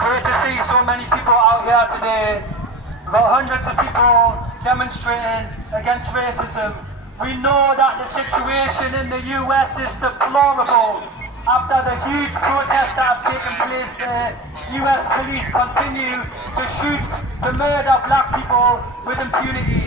great to see so many people out here today. About hundreds of people demonstrating against racism. We know that the situation in the US is deplorable. After the huge protests that have taken place there, US police continue to shoot, to murder black people with impunity.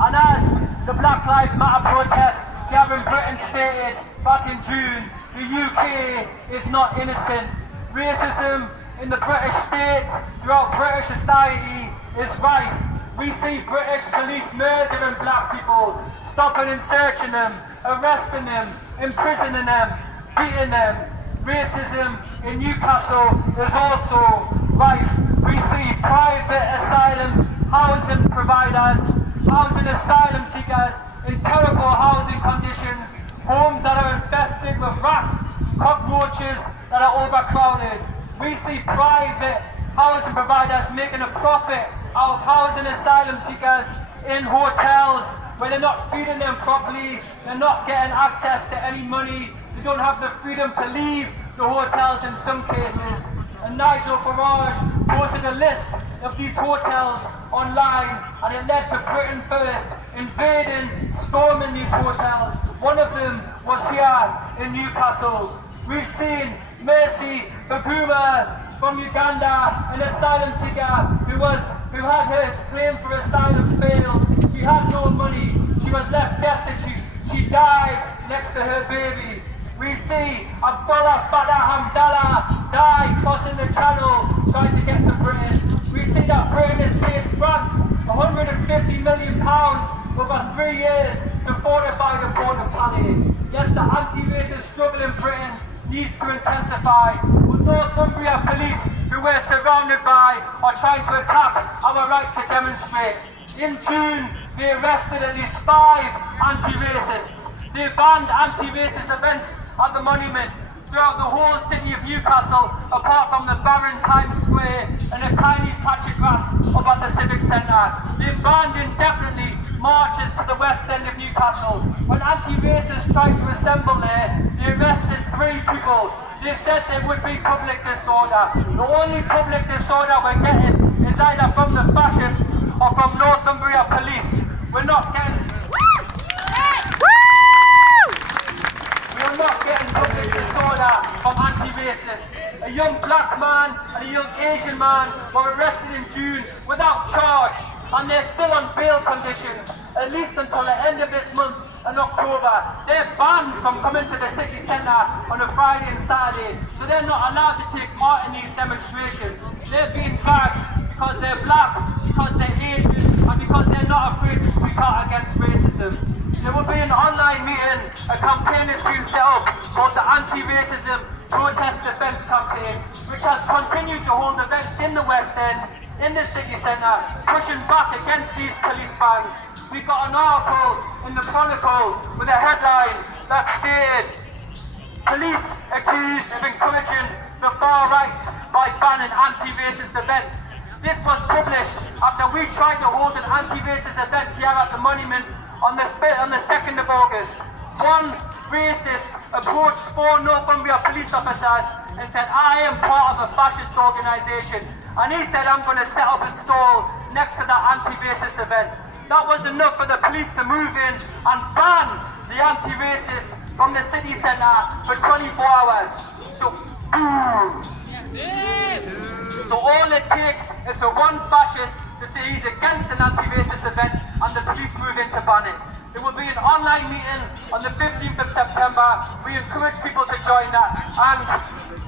And as the Black Lives Matter protests here in Britain stated back in June, the UK is not innocent. Racism in the British state, throughout British society, is rife. We see British police murdering black people, stopping and searching them, arresting them, imprisoning them, beating them. Racism in Newcastle is also rife. We see private asylum housing providers, housing asylum seekers in terrible housing conditions, homes that are infested with rats, cockroaches that are overcrowded. We see private housing providers making a profit out of housing asylum seekers in hotels where they're not feeding them properly, they're not getting access to any money, they don't have the freedom to leave the hotels in some cases. And Nigel Farage posted a list of these hotels online, and it led to Britain First invading, storming these hotels. One of them was here in Newcastle. We've seen Mercy Baguma from Uganda, an asylum seeker who had her claim for asylum failed. She had no money. She was left destitute. She died next to her baby. We see Abdullah Fattah Hamdallah die crossing the channel trying to get to Britain. We see that Britain has paid France £150 million over 3 years to fortify the port of Calais. Yes, the anti-racist struggle in Britain needs to intensify. But Northumbria Police, who we're surrounded by, are trying to attack our right to demonstrate. In June, they arrested at least 5 anti-racists. They banned anti-racist events at the monument throughout the whole city of Newcastle, apart from the barren Times Square and a tiny patch of grass up at the Civic Centre. They banned indefinitely marches to the west end of Newcastle. When anti-racists tried to assemble there, they arrested 3 people. They said there would be public disorder. The only public disorder we're getting is either from the fascists or from Northumbria Police. We're not getting public disorder from anti-racists. A young black man and a young Asian man were arrested in June without charge, and they're still on bail conditions, at least until the end of this month in October. They're banned from coming to the city centre on a Friday and Saturday, so they're not allowed to take part in these demonstrations. They're being gagged because they're black, because they're Asian, and because they're not afraid to speak out against racism. There will be an online meeting, a campaign is being set up called the Anti-Racism Protest Defence Campaign, which has continued to hold events in the West End, in the city centre, pushing back against these police bans. We got an article in the Chronicle with a headline that stated, "Police accused of encouraging the far right by banning anti-racist events." This was published after we tried to hold an anti-racist event here at the monument on the 2nd of August. One racist approached 4 Northumbria police officers and said, "I am part of a fascist organisation." And he said, "I'm going to set up a stall next to that anti-racist event." That was enough for the police to move in and ban the anti-racists from the city centre for 24 hours. So all it takes is for one fascist to say he's against an anti-racist event and the police move in to ban it. There will be an online meeting on the 15th of September. We encourage people to join that. And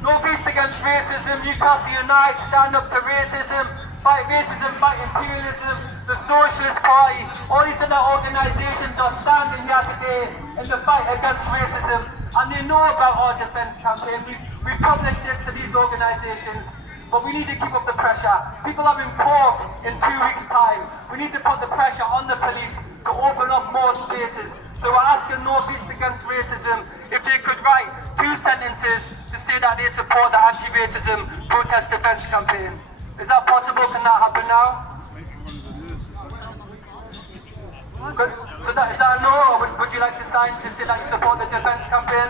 North East Against Racism, Newcastle Unite, Stand Up to Racism, Fight Racism, Fight Imperialism, the Socialist Party, all these other organisations are standing here today in the fight against racism, and they know about our defence campaign. We've published this to these organisations. But we need to keep up the pressure. People are in court in 2 weeks' time. We need to put the pressure on the police to open up more spaces. So we're asking North East Against Racism if they could write 2 sentences to say that they support the anti-racism protest defence campaign. Is that possible? Can that happen now? Good. So is that a no, or would you like to sign to say that you support the defence campaign?